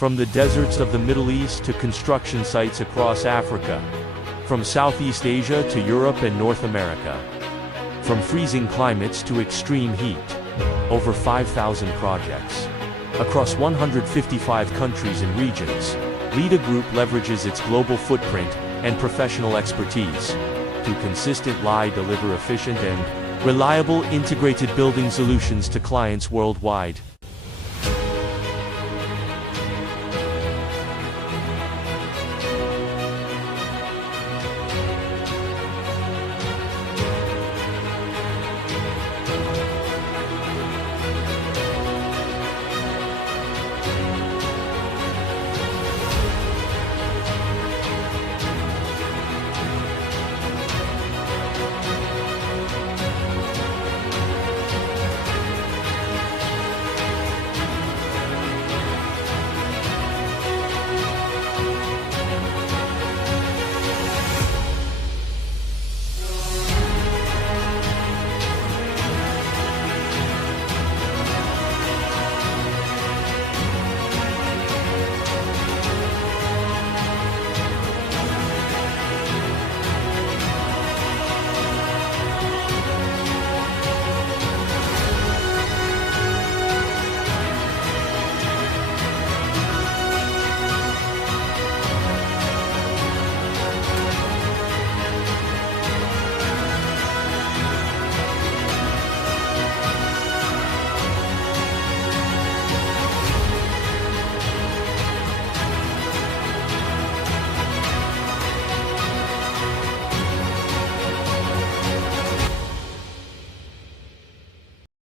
From the deserts of the Middle East to construction sites across Africa. From Southeast Asia to Europe and North America. From freezing climates to extreme heat. Over 5,000 projects. Across 155 countries and regions, Lida Group leverages its global footprint and professional expertise to consistently deliver efficient and reliable integrated building solutions to clients worldwide.